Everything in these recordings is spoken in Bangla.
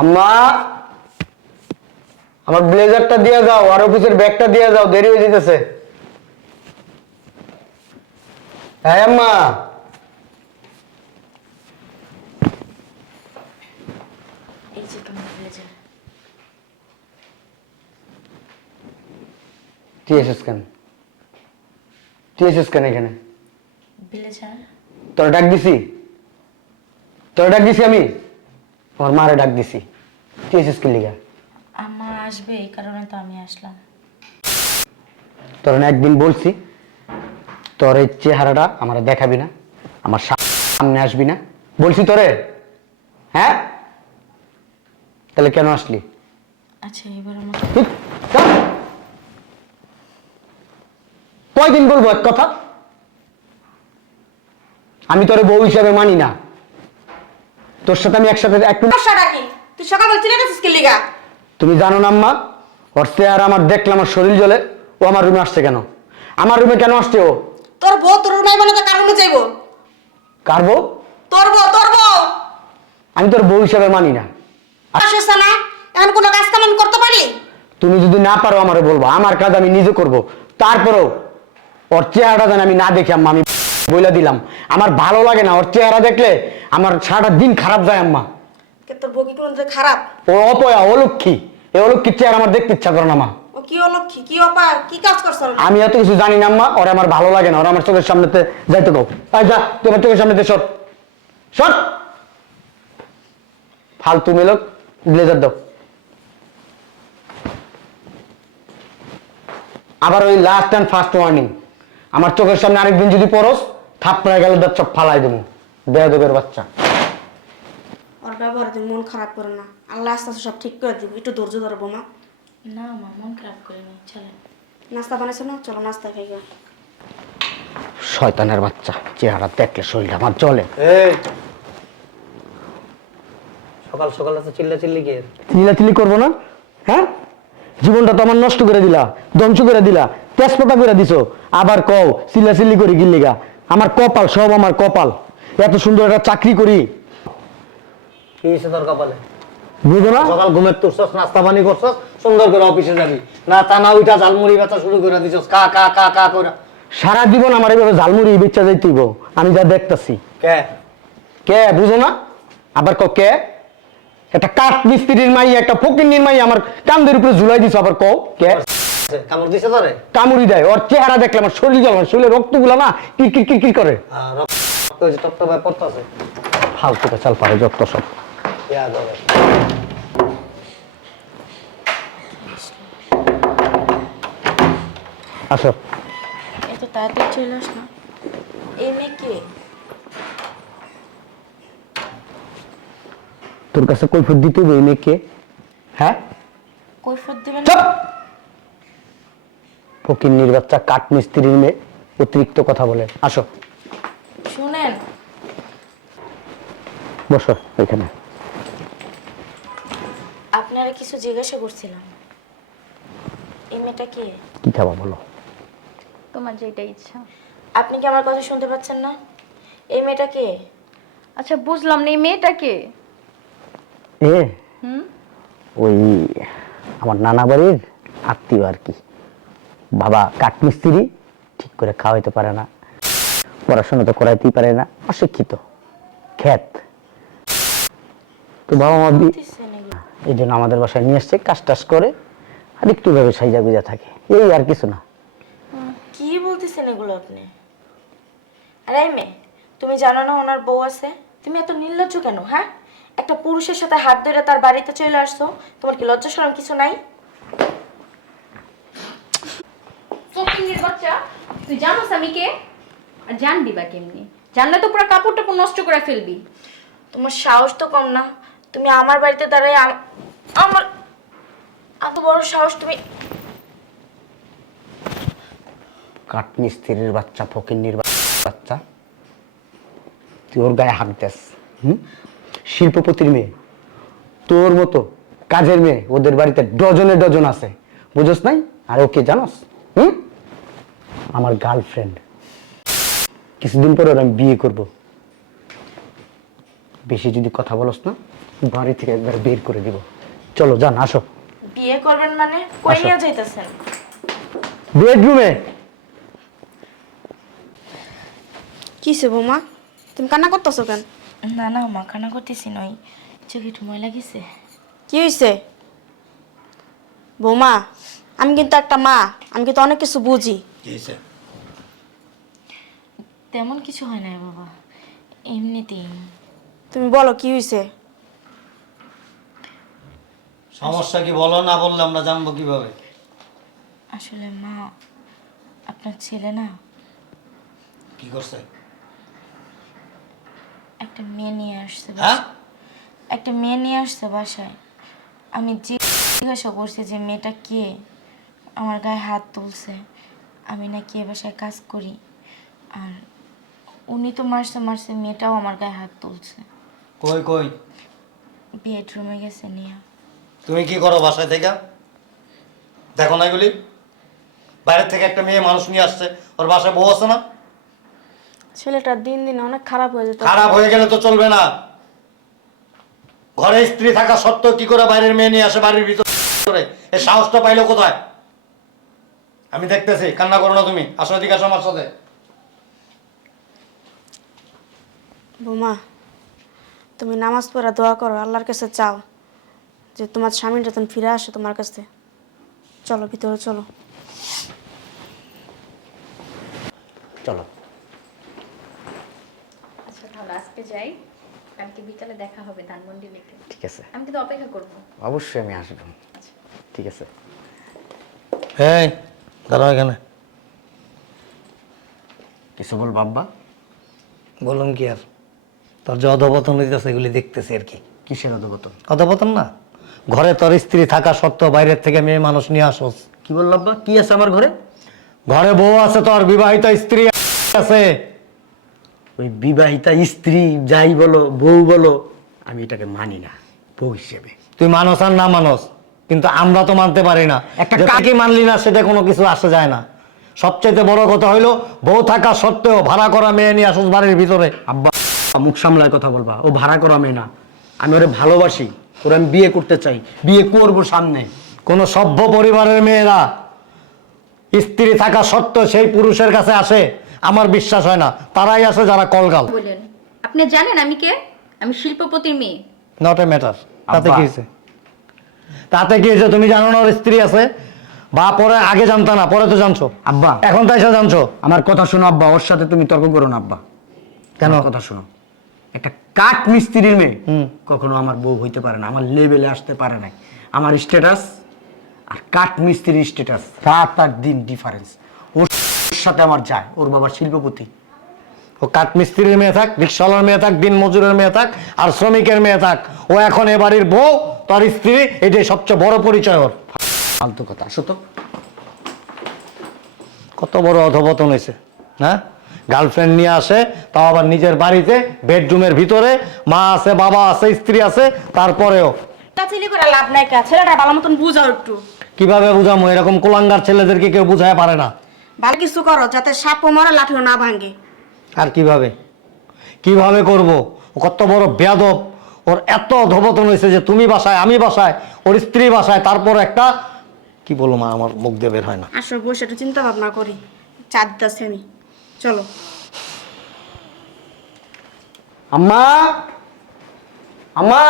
আম্মা আমার ব্লেজারটা দিয়ে যাও আর অফিসের ব্যাগটা দিয়ে যাও দেরি হয়ে যেতেছে হ্যাঁ আম্মা। তুই এসেছিস কেন? তুই এসেছিস কেন এখানে? তোর ডাক দিছি। তোর ডাক দিছি আমি? আমার মারে ডাক দিছি। তুই এসেছিস কি লিগা। আম্মা আসবে এই কারণে তো আমি আসলাম। তোর না একদিন বলছি তোর এই চেহারাটা আমার দেখাবি না আমার সামনে আসবি না। বলছি তোরে হ্যাঁ? তাহলে কেন আসলি? আচ্ছা এবার আমাকে কয়দিন বলব এক কথা? আমি তোরে বউ হিসাবে মানি না। তোর সাথে আমি একসাথে একটু সমস্যাটা কি তুই সকাল চলে গেছিস কি লিগা? তুমি জানো না আম্মা ওর চেহারা আমার দেখলে আমার শরীর জ্বলে ও আমার রুমে আসছে কেন? আমার রুমে কেন আসছে ও? তোর বউ তোর রুমে মানে তো কারণে যাইবো? কার বউ? তোর বউ তোর বউ! আমি তোর বউ হিসাবে মানি না। আসিস না এখন কোনো কাজ কাম আমি করতে পারি? তুমি যদি না পারো আমারে বলব আমার কাজ আমি নিজে করব। তারপরেও ওর চেহারাটা যেন আমি না দেখি আম্মা আমি বইলা দিলাম। আমার ভালো লাগে না ওর চেহারা দেখলে আমার সারাটা দিন খারাপ যায় আম্মা। কে তোর বউ কি যে খারাপ? ও অপয়া অলক্ষী। অলক্ষীর চেহারা আমার দেখতে ইচ্ছা করে না মা। ও কি অলক্ষী কি অপা কি কাজ করছ আমি এত কিছু জানি না আম্মা। ওরা আমার ভালো লাগে না ওরা আমার চোখের সামনেতে যাইতে কও। আয় যা তোমার চোখের সামনেতে সর। সর। ফালতু মেলক ব্লেজার দাও। আবার ওই লাস্ট অ্যান্ড ফার্স্ট ওয়ার্নিং আমার চোখের সামনে আরেকদিন যদি পরস থাপড়ায় গেলে দাঁত সব ফালাই দেবো। বেয়াদবের বাচ্চা। ওর ব্যবহার তুই মন খারাপ করে না আল্লাহ আস্তে আস্তে সব ঠিক করে দিব। একটু ধৈর্য ধরবো মা না মা মন খারাপ করে নি চলেন নাস্তা বানাইছো না? চলো নাস্তা খাই গা। শয়তানের বাচ্চা চেহারা দেখলে শরীরটা আমার চলে এই! সকাল সকাল আছে চিল্লা চিল্লি কে? চিল্লাচিল্লি করব না? হ্যাঁ? জীবনটা তো আমার নষ্ট করে দিলা ধ্বংস করে দিলা তেজপাতা করে দিছো। আবার কও চিল্লা চিল্লাচিল্লি করি গিল্লিগা আমার কপাল সব আমার কপাল। এত সুন্দর একটা চাকরি করি। কি হয়েছে তোর কপালে? বুঝো না? সকাল ঘুমের তুরছস নাস্তা পানি করছস সুন্দর করে অফিসে যাবি। না তা না ঝালমুড়ি বেচা শুরু করে দিছস কা কা কা কা করে। সারা জীবন আমার এইভাবে ঝালমুড়ি বেচা যাইতেইব আমি যা দেখতাছি। কে? কে বুঝো না? আবার ক কে? একটা কাঠ মিস্ত্রির মাই একটা ফকির মাই আমার কান্দের উপরে ঝুলাই দিছো আবার কও কে? কামড় দিছে তোরে? কামুড়ি দেয় ওর চেহারা দেখলে আমার শরীর জ্বলে শরীরের রক্তগুলো না করে? রক্ত হয়েছে টপ টপ ফালতু চাল পারে যত সব। ইয়া ধরে। আসো। এত তাড়াতাড়ি চলে আস না এই মেয়ে কে? তোর কাছে কৈফত দিতে হবে এই মেয়েকে? হ্যাঁ? কৈফত দিবেন চুপ! ফকিন্নির বাচ্চা কাঠ মিস্ত্রির মেয়ে অতিরিক্ত কথা বলে। আসো। শুনেন। বসো এখানে। আপনারা কিছু জিজ্ঞাসা করছিলাম। এই মেয়েটা কে? কি খাবা বলো। তোমার যেটা ইচ্ছা। আপনি কি আমার কথা শুনতে পাচ্ছেন না? এই মেয়েটা কে? আচ্ছা বুঝলাম না এই মেয়েটাকে এ? হুম? ওই আমার নানা বাড়ির আত্মীয় আর কি। বাবা কাঠমিস্ত্রি ঠিক করে খাওয়াইতে পারে না, পড়াশোনা তো করাইতেই পারে না, অশিক্ষিত, খ্যাত। তো বাবা মা? এই জন্য আমাদের বাসায় নিয়ে আসছে কাজ টাজ করে, আর একটু ভাবে সাইজা গুজা থাকে। এই আর কিছু না। কি বলতেছেন এগুলো আপনি? আরে মেয়ে, তুমি জানো না ওনার বউ আছে? তুমি এত নির্লজ্জ কেন হ্যাঁ? একটা পুরুষের সাথে হাত ধরে তার বাড়িতে চলে আসছো, তোমার কি লজ্জা শরম কিছু নাই? বাচ্চা। তুই জানোস আমি কে? আর জানবি বা কেমনি? জানলে তো পুরো কাপড় টাপড় নষ্ট করে ফেলবি। তোমার সাহস তো কম না। তুমি আমার বাড়িতে দাঁড়াই আমার এত বড় সাহস তুমি কাঠমিস্ত্রির বাচ্চা ফকিন্নির বাচ্চা। তুই ওর গায়ে হাত দেস হুম? শিল্পপতির মেয়ে। তোর মতো কাজের মেয়ে ওদের বাড়িতে ডজনে ডজন আছে। বুঝোস নাই? আর ওকে জানোস? হুম? আমার গার্লফ্রেন্ড কিছুদিন পরে আমি বিয়ে করব। বেশি যদি কথা বলস না বাড়ি থেকে একবার বের করে দিব। চলো যান আসো। বিয়ে করবেন মানে? কই নিয়ে যাইতেছেন? বেডরুমে কিসে বৌমা? তুমি কান্না করতেছো কেন? না না মাখানা করতেছি নই চোখে একটু ময়লা গেছে। কি হয়েছে বৌমা আমি কিন্তু একটা মা আমি কিন্তু অনেক কিছু বুঝি। তেমন কিছু হয় না বাবা এমনিতেই। তুমি বলো কি হয়েছে সমস্যা কি বলো না বললে আমরা জানব কীভাবে? আসলে মা আপনার ছেলে না। কি করছে? একটা মেয়ে নিয়ে আসছে হ্যাঁ? একটা মেয়ে নিয়ে আসছে বাসায়। আমি জিজ্ঞাসা করছি যে মেয়েটা কে? আমার গায়ে হাত তুলছে। আমি নাকি এ বাসায় কাজ করি। আর উনি তো মারছে মারছে মেয়েটাও আমার গায়ে হাত তুলছে। কই কই? বেডরুমে গেছে নিয়ে। তুমি কি করো বাসায় থেকে? দেখো না এগুলি। বাইরের থেকে একটা মেয়ে মানুষ নিয়ে আসছে। ওর বাসায় বউ আছে না? ছেলেটা দিন দিন অনেক খারাপ হয়ে যেত। খারাপ হয়ে গেলে তো চলবে না। ঘরে স্ত্রী থাকা সত্ত্বেও কি করে বাইরের মেয়ে নিয়ে আসে বাড়ির ভিতরে? এই সাহসটা পাইলো কোথায়? আমি দেখতেছি কান্না করো না তুমি। আসো এদিকে আসো আমার সাথে। বৌমা তুমি নামাজ পড়া দোয়া করো আল্লাহর কাছে চাও যে তোমার স্বামীর যখন ফিরে আসে তোমার কাছে। চলো ভিতরে চলো। চলো। আচ্ছা তাহলে আজকে যাই। কালকে বিকালে দেখা হবে ধানমন্ডি লেকে ঠিক আছে। আমি কিন্তু অপেক্ষা করব। অবশ্যই আমি আসব। ঠিক আছে। এই দাঁড়াও এখানে। কিছু বল বাব্বা। কি আর তোর যে হইতেছে এগুলি দেখতেছি আর কি। কিসের অধবতন না ঘরে তোর স্ত্রী থাকা সত্ত্বেও বাইরের থেকে মেয়ে মানুষ নিয়ে আসোস। কি বলল আব্বা কি আছে আমার ঘরে? ঘরে বউ আছে তোর বিবাহিত স্ত্রী আছে। ওই বিবাহিতা স্ত্রী যাই বলো বউ বলো আমি এটাকে মানি না বউ হিসেবে। তুই মানস আর না মানস কিন্তু আমরা তো মানতে পারি না। একটা কাকে মানলি না সেটা কোনো কিছু আসে যায় না। সবচেয়ে বড় কথা হইল বউ থাকা সত্ত্বেও ভাড়া করা মেয়ে নিয়ে আসোস বাড়ির ভিতরে। আব্বা মুখ সামলায় কথা বলবা ও ভাড়া করা মেয়ে না। আমি ওরে ভালোবাসি ওরে আমি বিয়ে করতে চাই বিয়ে করব সামনে। কোনো সভ্য পরিবারের মেয়েরা স্ত্রী থাকা সত্ত্বেও সেই পুরুষের কাছে আসে আমার বিশ্বাস হয় না। তারাই আসে যারা কলগাল। বললেন আপনি জানেন আমি কে? আমি শিল্পপতির মেয়ে। নট এ ম্যাটার তাতে কি হয়েছে? তাতে কি হয়েছে? তুমি জানো না ওর স্ত্রী আছে? বা পরে আগে জানতা না পরে তো জানছো। আব্বা। এখন তাই জানছো। আমার কথা শোনো আব্বা ওর সাথে তুমি তর্ক করো না আব্বা। কেন? কথা শোনো। একটা কাঠ মিস্ত্রির মেয়ে কখনো আমার বউ হইতে পারে না আমার লেভেলে আসতে পারে না আমার স্ট্যাটাস আর কাঠ মিস্ত্রির স্ট্যাটাস রাত আর দিন ডিফারেন্স ওর সাথে আমার যায় ওর বাবার শিল্পপতি। ও কাঠমিস্ত্রির মেয়ে থাক রিক্সাওয়ালার মেয়ে থাক দিন মজুরের মেয়ে থাক আর শ্রমিকের মেয়ে থাক। ও এখন এ বাড়ির বউ তার স্ত্রী এটাই সবচেয়ে বড় পরিচয় ওর। ফালতু কথা আসো তো। কত বড় অধপতন হয়েছে হ্যাঁ? গার্লফ্রেন্ড নিয়ে আসে তাও আবার নিজের বাড়িতে বেডরুমের ভিতরে মা আছে বাবা আছে স্ত্রী আছে তারপরেও। চিলি করে লাভ নাই কা ছেলেটা ভালো মতন বুঝাও একটু। কীভাবে বুঝামো? এরকম কোলাঙ্গার ছেলেদেরকে কেউ বুঝায় পারে না। ভালো কিছু করো যাতে সাপও মরে লাঠিও না ভাঙে। আর কীভাবে? কীভাবে করব? ও কত বড় বেয়াদব। ওর এত অধপতন হয়েছে যে তুমি বাসায় আমি বাসায় ওর স্ত্রী বাসায় তারপর একটা কি বলো মা আমার মুখ দিয়ে বের হয় না। আসো বসে একটু চিন্তা ভাবনা করি। চাঁদ দাসে আমি চলো। আম্মা! আম্মা!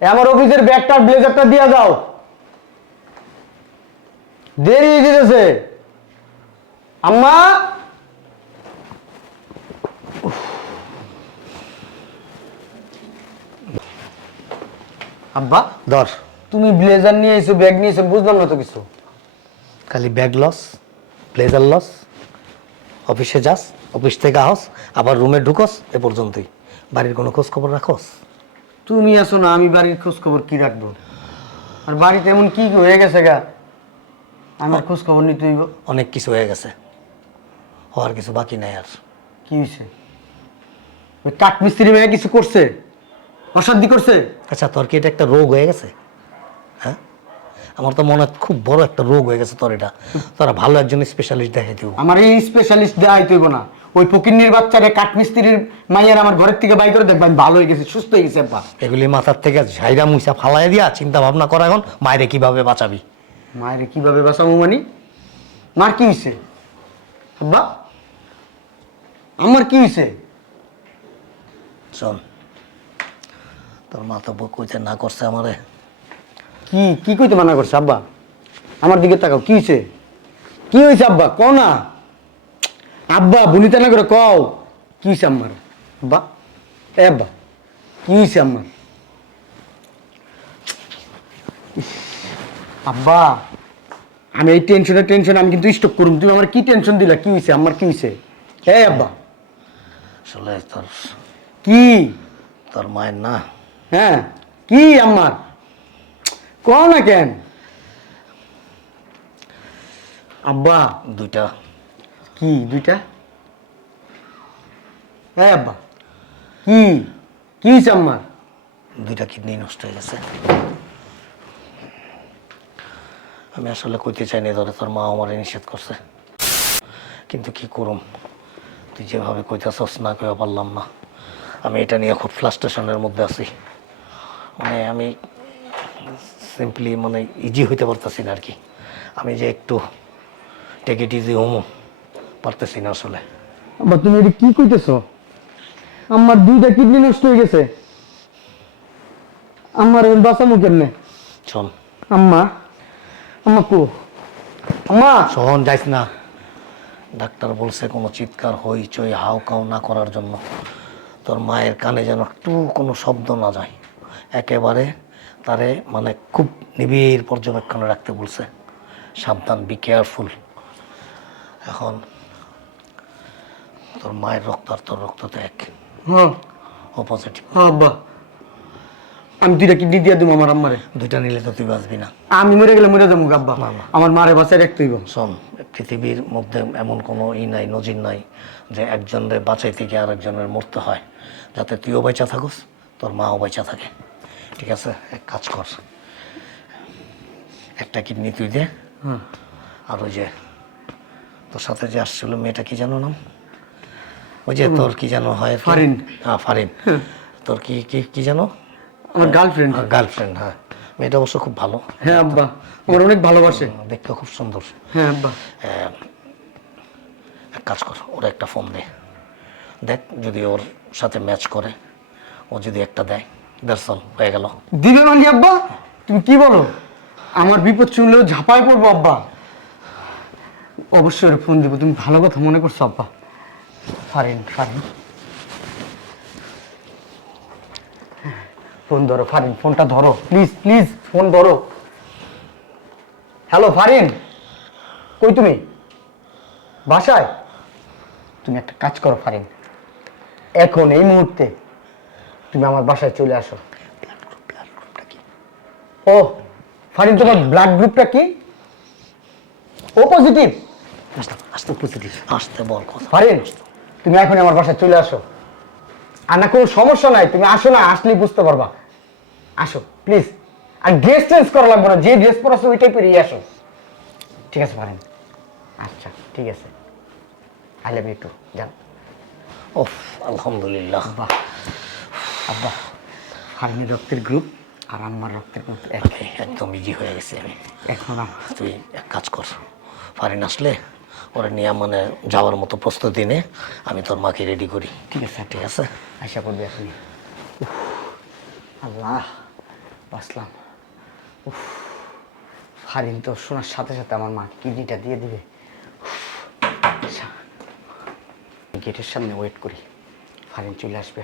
এ আমার অফিসের ব্যাগটা ব্লেজারটা দিয়ে দাও। দেরি হয়ে যেতেছে আম্মা! আব্বা ধর। তুমি ব্লেজার নিয়ে এসো ব্যাগ নিয়ে এসো বুঝলাম না তো কিছু। খালি ব্যাগ লস ব্লেজার লস অফিসে যাস অফিস থেকে আহস আবার রুমে ঢুকস এ পর্যন্তই। বাড়ির কোনো খোঁজ খবর রাখস? তুমি আসো না আমি বাড়ির খোঁজ খবর কি রাখব? আর বাড়িতে এমন কি হয়ে গেছে গা? আমার খোঁজ খবর নিতে হইব। অনেক কিছু হয়ে গেছে। হওয়ার কিছু বাকি নাই আর। কি হয়েছে ওই কাঠমিস্ত্রি মেয়ে কিছু করছে? অসাধ্য করছে? আচ্ছা তোর কি এটা একটা রোগ হয়ে গেছে? হ্যাঁ? আমার তো মনে হয় খুব বড় একটা রোগ হয়ে গেছে তোর এটা। তোরা ভালো একজন স্পেশালিস্ট দেখাই দিব। আমার এই স্পেশালিস্ট দেওয়া হইব না। ওই ফকিন্নির বাচ্চারে কাঠমিস্ত্রির মাইয়ার আমার ঘরের থেকে বাই করে দেখবেন ভালো হয়ে গেছে সুস্থ হয়ে গেছে আব্বা। এগুলি মাথার থেকে ঝাইরা মুইসা ফালাই দিয়া চিন্তা ভাবনা করা এখন মায়েরে কীভাবে বাঁচাবি? মায়ের কীভাবে বাঁচাবো মানি? মার কি হয়েছে আব্বা? আমার কি হয়েছে শোন তোর মা তো কইতে না করছে আমারে। কি কি কইতে মানা করছে আব্বা? আমার দিকে তাকাও কি হয়েছে কি হয়েছে আব্বা? ক না। আব্বা বলিতে না করে কও। কি হয়েছে আমার আব্বা এ আব্বা কি হয়েছে আমার আব্বা আমি এই টেনশনে টেনশন আমি কিন্তু স্টপ করুম। তুমি আমার কি টেনশন দিলা? কি হয়েছে আমার কি হয়েছে এ আব্বা। আসলে তোর কি? তোর মায়ের না। হ্যাঁ কি আমার? ক না কেন? আব্বা। দুইটা। কি দুইটা? হ্যাঁ আব্বা কি কি আমার? দুইটা কিডনি নষ্ট হয়ে গেছে। আমি আসলে কইতে চাইনি ধরে তোর মা আমারে নিষেধ করছে। কিন্তু কি করুম? তুই যেভাবে কইতেছস না কইয়া পারলাম না। আমি এটা নিয়ে খুব ফ্লাস্ট্রেশনের মধ্যে আছি। মানে আমি সিম্পলি মানে ইজি হইতে পারতেছি না আর কি আমি যে একটু টেক ইট ইজি হমু পারতেছি না আসলে। আব্বা তুমি এটা কি কইতেছ? আমার দুইটা কিডনি নষ্ট হয়ে গেছে। আমার এখন বাঁচামু কেমনে? শোন আম্মা আম্মা কো? আম্মা! শোন যাইস না। ডাক্তার বলছে কোনো চিৎকার হইচই হাউ কাউ না করার জন্য। তোর মায়ের কানে যেন একটু কোনো শব্দ না যায়। একেবারে তারে মানে খুব নিবিড় পর্যবেক্ষণে রাখতে বলছে। সাবধান বি কেয়ারফুল এখন তোর মায়ের রক্ত আর তোর রক্ত তো এক। অপোজিটিভ হ্যাঁ আব্বা আমি দুইটা কিডনি দিয়ে দেবো আমার আম্মারে। দুইটা নিলে তো তুই বাঁচবি না। আমি মরে গেলে মরে যাব আব্বা। আমার মারে বাঁচায় রাখতে হইব। শোন পৃথিবীর মধ্যে এমন কোনো ই নাই নজির নাই যে একজনের বাঁচাই থেকে আরেকজনের মরতে হয়। যাতে তুইও বেঁচা থাকুস তোর মাও বেঁচা থাকে। ঠিক আছে এক কাজ কর। একটা কিডনি তুই দে। আর ওই যে তোর সাথে যে আসছিল মেয়েটা কি জানো নাম? ওই যে তোর কি জানো হয়? ফারিন। হ্যাঁ ফারিন। তোর কি কি কি জানো? আমার গার্লফ্রেন্ড গার্লফ্রেন্ড হ্যাঁ। মেয়েটা অবশ্য খুব ভালো। হ্যাঁ আব্বা। আমার অনেক ভালোবাসে। দেখতে খুব সুন্দর। হ্যাঁ আব্বা। এক কাজ কর ওর একটা ফোন দে। দেখ যদি ওর সাথে ম্যাচ করে ও যদি একটা দেয়। হয়ে গেল। দিবে মানে আব্বা? তুমি কি বলো? আমার বিপদ শুনলেও ঝাঁপায় পড়ব আব্বা। অবশ্যই ফোন দিব। তুমি ভালো কথা মনে করছ আব্বা। ফারিন ফারিন। ফোন ধরো, ফারিন ফোনটা ধরো। প্লিজ প্লিজ ফোন ধরো। হ্যালো ফারিন। কই তুমি? বাসায়? তুমি একটা কাজ করো, ফারিন। এখন এই মুহূর্তে তুমি আমার বাসায় চলে আসো। ও ফারিন তোমার ব্লাড গ্রুপটা কি? ও পজিটিভ আসতে আসতে পজিটিভ আসতে বল কথা। ফারিন তুমি এখন আমার বাসায় চলে আসো। আর না কোনো সমস্যা নাই। তুমি আসো না আসলেই বুঝতে পারবা। আসো প্লিজ আর ড্রেস চেঞ্জ করা লাগবে না যে ড্রেস পরাছো ওইটাই পরেই আসো। ঠিক আছে ফারিন আচ্ছা ঠিক আছে। আই লাভ ইউ টু যান ওফ আলহামদুলিল্লাহ। বাহ। আব্বা ফারিনের রক্তের গ্রুপ আর আমার রক্তের গ্রুপ এক। একদম ইজি হয়ে গেছে। আমি এখন তুই এক কাজ কর ফারিন আসলে ওরা নিয়ে মানে যাওয়ার মতো প্রস্তুতি নে আমি তোর মাকে রেডি করি। ঠিক আছে। ঠিক আছে? আশা করবি আপনি আল্লাহ বাসলাম উফ ফারিন তো শোনার সাথে সাথে আমার মা কিডনিটা দিয়ে দিবে। উফ, আচ্ছা গেটের সামনে ওয়েট করি। ফারিন চলে আসবে।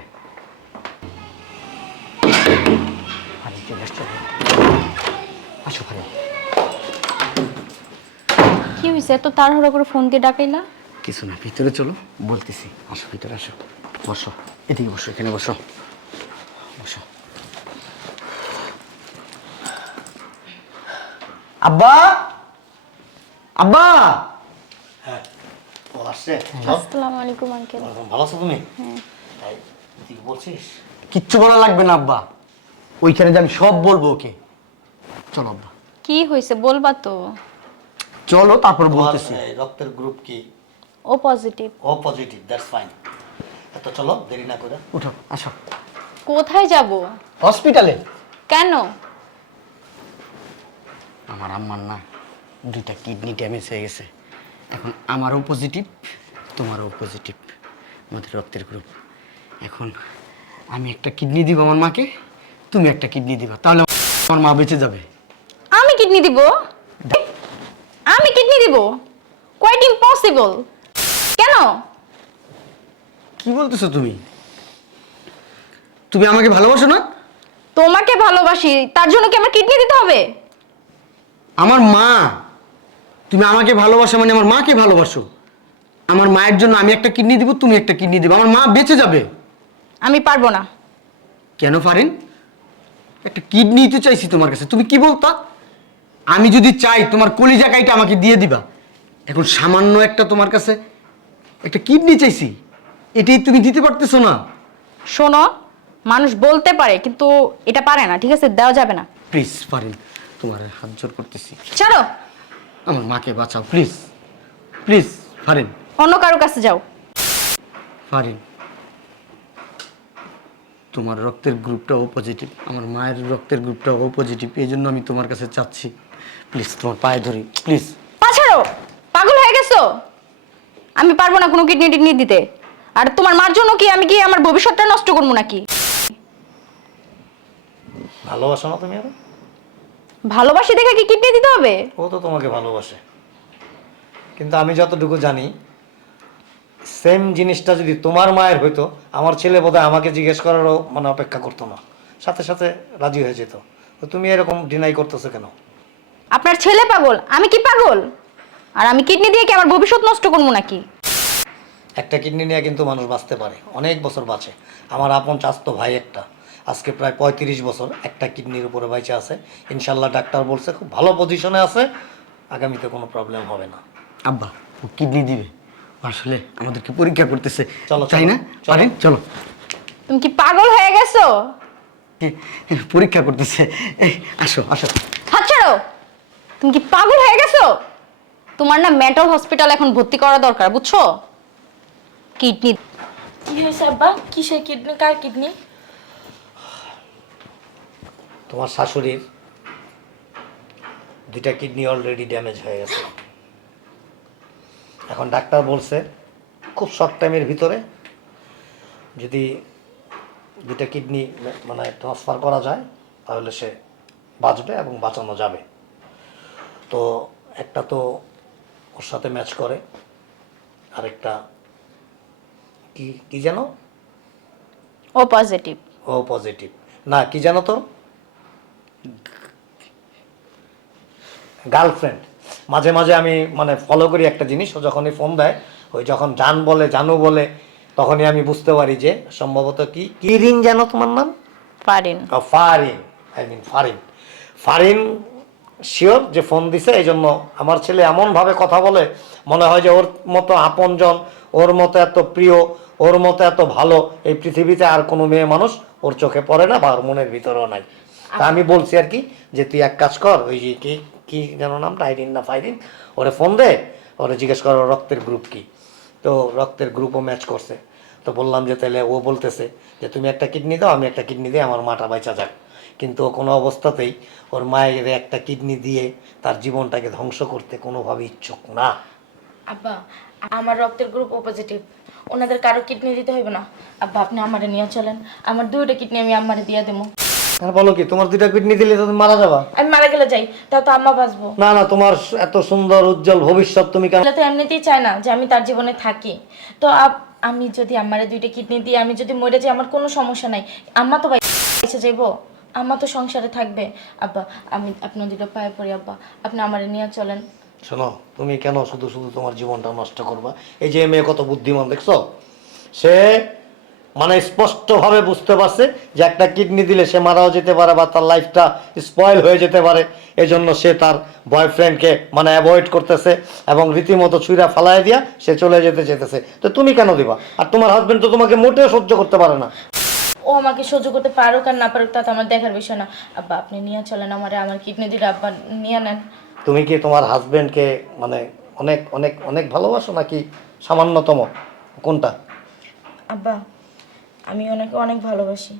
চলে আসছে আসো ফারিন কি হয়েছে এত তাড়াহুড়া করে ফোন দিয়ে ডাকাইলা? কিছু না ভিতরে চলো বলতেছি। আসো ভিতরে আসো। বসো এদিকে বসো এখানে বসো। বসো। আব্বা! আব্বা! ও আসছে। আসসালামু আলাইকুম আঙ্কেল। ভালো আছো তুমি? তাই তুই বলছিস? কিচ্ছু বলা লাগবে না আব্বা। ওইখানে যে আমি সব বলব ওকে। চলো আব্বা। কি হয়েছে বলবা তো। চলো তারপর বলতেছি। তোমার, রক্তের গ্রুপ কি? O O positive O positive that's fine এত চলো দেরি না করে। উঠো আসো। কোথায় যাব? হসপিটালে। কেন? আমার আম্মার না দুইটা কিডনি ড্যামেজ হয়ে গেছে। এখন আমারও পজিটিভ তোমারও পজিটিভ আমাদের রক্তের গ্রুপ এখন আমি একটা কিডনি দিব আমার মাকে। তুমি একটা কিডনি দিবা তাহলে আমার মা বেঁচে যাবে। আমি কিডনি দিব? আমি কিডনি দিব? কোয়াইট ইম্পসিবল কেন? কি বলতেছো তুমি? তুমি আমাকে ভালোবাসো না? তোমাকে ভালোবাসি তার জন্য কি আমার কিডনি দিতে হবে? আমার মা তুমি আমাকে ভালোবাসো মানে আমার মাকে ভালোবাসো। আমার মায়ের জন্য আমি একটা কিডনি দিব তুমি একটা কিডনি দিবে। আমার মা বেঁচে যাবে। আমি পারব না। কেন পারেন একটা কিডনি তো চাইছি তোমার কাছে। তুমি কি বলতা? আমি যদি চাই তোমার কলিজা কাইটা আমাকে দিয়ে দিবা। এখন সামান্য একটা তোমার কাছে একটা কিডনি চাইছি। এটাই তুমি দিতে পারতেছো না। শোনো মানুষ বলতে পারে কিন্তু এটা পারে না ঠিক আছে? দেওয়া যাবে না। প্লিজ পারেন তোমার হাত জোর করতেছি। ছাড়ো! আমার মাকে বাঁচাও প্লিজ প্লিজ পারেন অন্য কারও কাছে যাও। পারেন তোমার রক্তের গ্রুপটাও পজিটিভ আমার মায়ের রক্তের গ্রুপটাও পজিটিভ এই জন্য আমি তোমার কাছে চাচ্ছি প্লিজ তোমার পায়ে ধরি প্লিজ পা ছাড়ো পাগল হয়ে গেছো? আমি পারব না কোনো কিডনি টিডনি দিতে। আর তোমার মার জন্য কি আমি কি আমার ভবিষ্যৎটা নষ্ট করব নাকি? ভালোবাসো না তুমি আর? ভালোবাসি দেখে কি কিডনি দিতে হবে? ও তো তোমাকে ভালোবাসে। কিন্তু আমি যতটুকু জানি সেম জিনিসটা যদি তোমার মায়ের হইতো আমার ছেলে বোধহয় আমাকে জিজ্ঞেস করারও মানে অপেক্ষা করতো না। সাথে সাথে রাজি হয়ে যেত। তো তুমি এরকম ডিনাই করতেছো কেন? আপনার ছেলে পাগল? আমি কি পাগল? আর আমি কিডনি দিয়ে কি আমার ভবিষ্যৎ নষ্ট করব নাকি? একটা কিডনি নিয়ে কিন্তু মানুষ বাঁচতে পারে। অনেক বছর বাঁচে। আমার আপন চাস্তো ভাই একটা। আজকে প্রায় পঁয়ত্রিশ বছর একটা কিডনির উপরে বাইচে আছে। ইনশাল্লাহ ডাক্তার বলছে খুব ভালো পজিশনে আছে। আগামীতে কোনো প্রবলেম হবে না। আব্বা কিডনি দিবে? আসলে আমাদেরকে পরীক্ষা করতেছে। চলো, তাই না? চলো। পারেন? চলো। তুমি কি পাগল হয়ে গেছো? পরীক্ষা করতেছে। এই আসো আসো। হাত ছাড়ো। তুমি কি পাগল হয়ে গেছো? তোমার না মেন্টাল হসপিটাল এখন ভর্তি করা দরকার বুঝছ? কিডনি কি হয়েছে আব্বা? কিসের কিডনি কার কিডনি তোমার শাশুড়ির দুইটা কিডনি অলরেডি ড্যামেজ হয়ে গেছে। এখন ডাক্তার বলছে খুব শর্ট টাইমের ভিতরে যদি দুটা কিডনি মানে ট্রান্সফার করা যায় তাহলে সে বাঁচবে এবং বাঁচানো যাবে। তো একটা তো ওর সাথে ম্যাচ করে আরেকটা কি কি যেন? ও পজিটিভ ও পজিটিভ না কি জানো তো গার্লফ্রেন্ড মাঝে মাঝে আমি মানে ফলো করি একটা জিনিস ও যখনই ফোন দেয় ওই যখন জান বলে জানু বলে তখনই আমি বুঝতে পারি যে সম্ভবত কি কি রিং জানো তোমার নাম? পারেন ও, Farin I mean Farin. Farin sure যে ফোন দিছে এই জন্য আমার ছেলে এমনভাবে কথা বলে মনে হয় যে ওর মতো আপনজন ওর মতো এত প্রিয় ওর মতো এত ভালো এই পৃথিবীতে আর কোনো মেয়ে মানুষ ওর চোখে পড়ে না বা ওর মনের ভিতরেও নাই। তা আমি বলছি আর কি যে তুই এক কাজ কর ওই যে কি কি যেন নাম আইরিন না ফাইরিন ওরে ফোন দে, ওরে জিজ্ঞেস করো রক্তের গ্রুপ কি? তো রক্তের গ্রুপও ম্যাচ করছে। তো বললাম যে তাহলে ও বলতেছে যে, তুমি একটা কিডনি দাও, আমি একটা কিডনি দিই আমার মাটা বাইচা যাক। কিন্তু কোনো অবস্থাতেই ওর মায়ের একটা কিডনি দিয়ে তার জীবনটাকে ধ্বংস করতে কোনোভাবে ইচ্ছুক না। আব্বা, আমার রক্তের গ্রুপ ও পজিটিভ ওনাদের কারও কিডনি দিতে হইবে না। আব্বা, আপনি আমারে নিয়ে চলেন। আমার দুইটা কিডনি আমি আম্মারে দিয়ে দেবো। আর বলো কি তোমার দুইটা কিডনি দিলে তো তুমি মারা যাবা। আমি মারা গেলে যাই তাও তো আম্মা বাঁচবো। না না তোমার এত সুন্দর উজ্জ্বল ভবিষ্যৎ তুমি কেন তো এমনিতেই চায় না যে আমি তার জীবনে থাকি। তো আপ- আমি যদি আম্মারে দুইটা কিডনি দিই আমি যদি মরে যাই আমার কোনো সমস্যা নাই। আম্মা তো বাইসে যাইবো। আম্মা তো সংসারে থাকবে। আব্বা আমি আপনার দুটো পায়ে পড়ি আব্বা। আপনি আমারে নিয়ে চলেন। শোনো তুমি কেন শুধু শুধু তোমার জীবনটা নষ্ট করবা? এই যে মেয়ে কত বুদ্ধিমান দেখছ? সে মানে স্পষ্টভাবে বুঝতে পারছে যে একটা কিডনি দিলে সে মারাও যেতে পারে বা তার লাইফটা স্পয়েল হয়ে যেতে পারে। এজন্য সে তার বয়ফ্রেন্ডকে মানে অ্যাভয়েড করতেছে এবং রীতিমতো ছুঁড়া ফালাই দিয়া সে চলে যেতে চেতেছে তো তুমি কেন দিবা? আর তোমার হাজবেন্ড তো তোমাকে মোটেও সহ্য করতে পারে না। ও আমাকে সহ্য করতে পারুক আর না পারুক তা তো আমার দেখার বিষয় না। আব্বা আপনি নিয়ে চলেন আমারে আমার কিডনি দিলে আব্বা নিয়ে নেন। তুমি কি তোমার হাজবেন্ডকে মানে অনেক অনেক অনেক ভালোবাসো নাকি সামান্যতম? কোনটা? আব্বা আমি ওনাকে অনেক ভালোবাসি।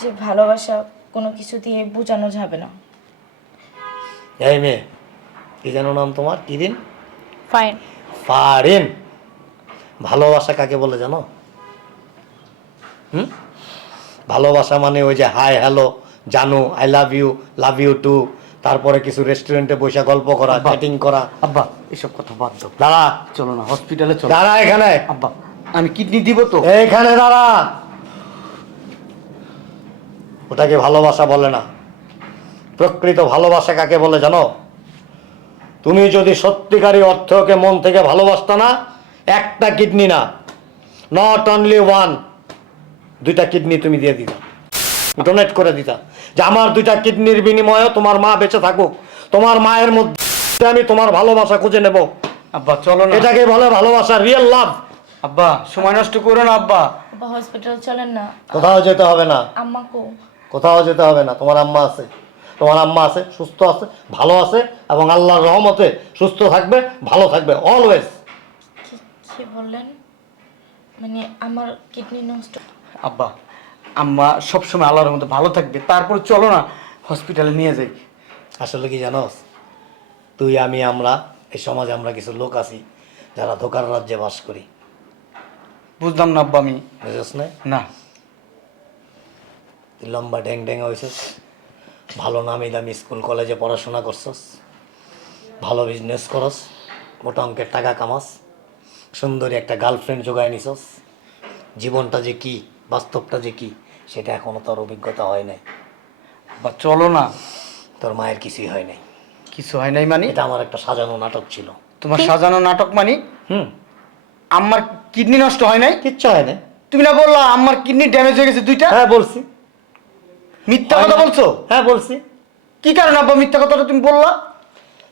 যে ভালোবাসা কোনো কিছু দিয়ে বোঝানো যাবে না। এই মেয়ে কি যেন নাম তোমার? কি দিন? ফাইন ফারিন। ভালোবাসা কাকে বলে জানো? হুম? ভালোবাসা মানে ওই যে হাই হ্যালো জানো I love you love you too. তারপরে কিছু রেস্টুরেন্টে বসে গল্প করা চ্যাটিং করা। আব্বা এসব কথা বাদ দাও। দাঁড়া। চলো না হসপিটালে চলো। দাঁড়া এখানে। আব্বা। আমি কিডনি দিব তো। এইখানে দাঁড়া। ওটাকে ভালোবাসা বলে না। প্রকৃত ভালোবাসা কাকে বলে জানো? তুমি যদি সত্যিকারী অর্থকে মন থেকে ভালোবাসতা না একটা কিডনি না। নট অনলি ওয়ান দুইটা কিডনি তুমি দিয়ে দিতা। ডোনেট করে দিতা। যে আমার দুইটা কিডনির বিনিময়ে তোমার মা বেঁচে থাকুক। তোমার মায়ের মধ্যে আমি তোমার ভালোবাসা খুঁজে নেব। আব্বা চলো এটাকে বলে ভালোবাসা রিয়েল লাভ আব্বা সময় নষ্ট করো না আব্বা। আব্বা হসপিটাল চলেন না। কোথাও যেতে হবে না। আম্মাকেও কোথাও যেতে হবে না। তোমার আম্মা আছে। তোমার আম্মা আছে সুস্থ আছে ভালো আছে এবং আল্লাহর রহমতে সুস্থ থাকবে ভালো থাকবে অলওয়েজ কি বললেন? মানে আমার কিডনি নষ্ট। আব্বা আম্মা সবসময় আল্লাহর মধ্যে ভালো থাকবে তারপর চলো না হসপিটালে নিয়ে যাই। আসলে কি জানোস? তুই আমি আমরা এই সমাজে আমরা কিছু লোক আছি যারা ধোকার রাজ্যে বাস করি। বুঝলাম না আব্বা আমি। বুঝেছ না? না। তুই লম্বা ড্যাং ড্যাং হয়েছিস ভালো নামি দামি স্কুল কলেজে পড়াশোনা করছস। ভালো বিজনেস করস। মোটা অঙ্কের টাকা কামাস। সুন্দরী একটা গার্লফ্রেন্ড জোগায় নিছস। জীবনটা যে কি বাস্তবটা যে কি সেটা এখনও তোর অভিজ্ঞতা হয় নাই। বা চলো না। তোর মায়ের কিছুই হয় নাই। কিছু হয় নাই মানে? এটা আমার একটা সাজানো নাটক ছিল। তোমার সাজানো নাটক মানে? হুম। আমার কিডনি নষ্ট হয় নাই? কিচ্ছু হয় না তুমি না বললা আমার কিডনি ড্যামেজ হয়ে গেছে দুইটা? হ্যাঁ বলছি। মিথ্যা কথা বলছো? হ্যাঁ বলছি। কি কারণে আব্বা মিথ্যা কথাটা তুমি বললা?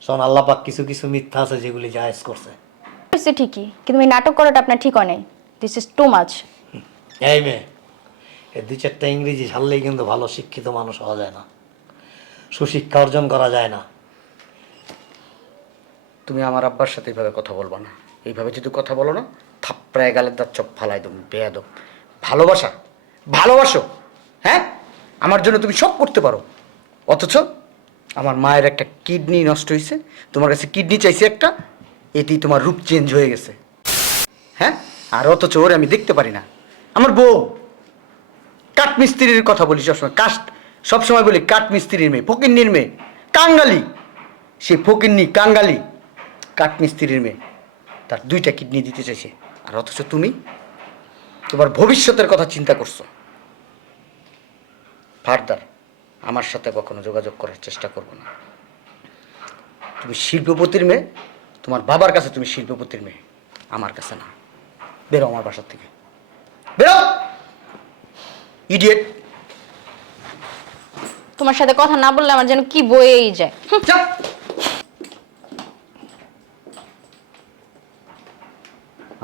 শোন আল্লাহ পাক কিছু কিছু মিথ্যা আছে যেগুলি জায়েজ করছে। হচ্ছে ঠিকই কিন্তু এই নাটক করাটা আপনার ঠিক হয় নাই। দিস ইজ টু মাচ এই মেয়ে এই দুই চারটা ইংরেজি ছাড়লেই কিন্তু ভালো শিক্ষিত মানুষ হওয়া যায় না। সুশিক্ষা অর্জন করা যায় না। তুমি আমার আব্বার সাথে এইভাবে কথা বলবা না। এইভাবে যদি কথা বলো না থাপ্পড়ায় গালের দাঁত চপ ফালাই দেবো, বেয়াদব। ভালোবাসা, ভালোবাসো হ্যাঁ? আমার জন্য তুমি সব করতে পারো। অথচ আমার মায়ের একটা কিডনি নষ্ট হয়েছে তোমার কাছে কিডনি চাইছে একটা, এতেই তোমার রূপ চেঞ্জ হয়ে গেছে। হ্যাঁ? আর অথচ ওরে আমি দেখতে পারি না। আমার বউ কাঠ মিস্ত্রির কথা বলি সবসময়, কাঠ, সবসময় বলি কাঠ মিস্ত্রির মেয়ে, ফকিন্নির মেয়ে, কাঙ্গালি। সে ফকিন্নি, কাঙ্গালি কাঠ মিস্ত্রির মেয়ে। তার দুইটা কিডনি দিতে চাইছে। আর অথচ তুমি তোমার ভবিষ্যতের কথা চিন্তা করছ। ফার্দার আমার সাথে কখনো যোগাযোগ করার চেষ্টা করব না। তুমি শিল্পপতির মেয়ে তোমার বাবার কাছে তুমি শিল্পপতির মেয়ে আমার কাছে না। বেরো আমার বাসার থেকে। বেরো! ইডিয়েট। তোমার সাথে কথা না বললে আমার যেন কি বয়েই যায়।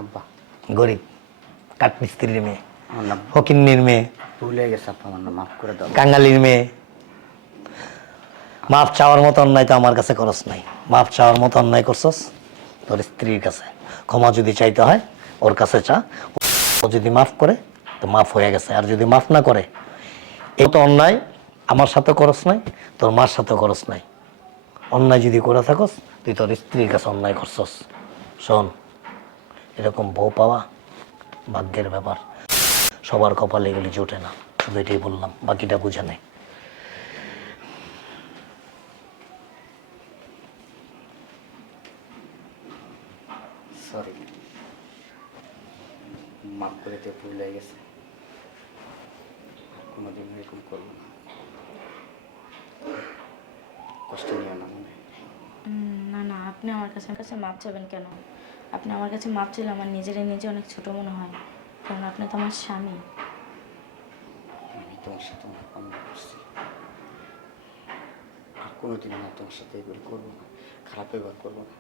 আব্বা। গরিব কাঠমিস্ত্রির মেয়ে আমার নাম ফকিন্নির মেয়ে ভুলে গেছে আপা আমার নাম মাফ করে দাও। কাঙ্গালির মেয়ে। মাপ চাওয়ার মতো অন্যায় তো আমার কাছে করস নাই। মাপ চাওয়ার মতো অন্যায় করছস তোর স্ত্রীর কাছে। ক্ষমা যদি চাইতে হয় ওর কাছে চা। ও যদি মাফ করে তো মাফ হয়ে গেছে। আর যদি মাফ না করে এ তো অন্যায় আমার সাথে করস নাই তোর মার সাথে করস নাই। অন্যায় যদি করে থাকস তুই তোর স্ত্রীর কাছে অন্যায় করছস। শোন এরকম বউ পাওয়া ভাগ্যের ব্যাপার। সবার কপালে এগুলি জোটে না শুধু এটাই বললাম বাকিটা বুঝে নেই সরি মাফ করে দিয়ে ভুলে গেছে। কোনোদিন এরকম করব না। কষ্ট নিও না মনে উম, না না আপনি আমার কাছে কাছে মাপ চাবেন কেন? আপনি আমার কাছে মাপ চাইলে আমার নিজেরে নিজে অনেক ছোট মনে হয়। কারণ আপনি তো আমার স্বামী। আমি তোমার সাথে অনেক অনেক করছি। আর কোনোদিন না তোমার সাথে এগুলো করব না। খারাপ ব্যবহার করব না।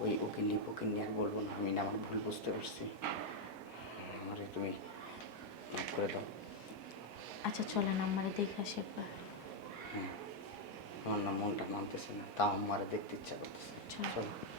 ওই ওকে নিয়ে ওকে নিয়ে আর বলব না। আমি না আমার ভুল বুঝতে পারছি। আমারে তুমি মাফ করে দাও। আচ্ছা চলেন আমারে দেখে আসি একবার। আমার না মনটা মানতেছে না। তাও আমারে দেখতে ইচ্ছা করতেছে। চলো।